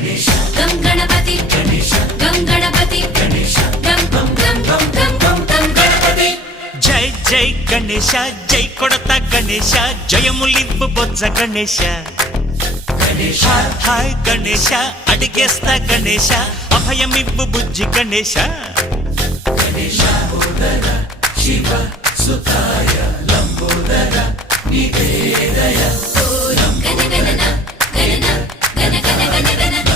గం గణపతి గం గణపతి గం గం గం గం గం గం గం గణపతి. జై జై గణేశ జై కొడత గణేశ జయములివ్వు బొజ్జ గణేశ. హాయ్ గణేశ అడిగేస్తా గణేశ అభయమివ్వు బుజ్జి గణేశ. శివ సుతాయ లంబోదర నివేదయ. గణ గణ గణ గణ గణ గణ గణ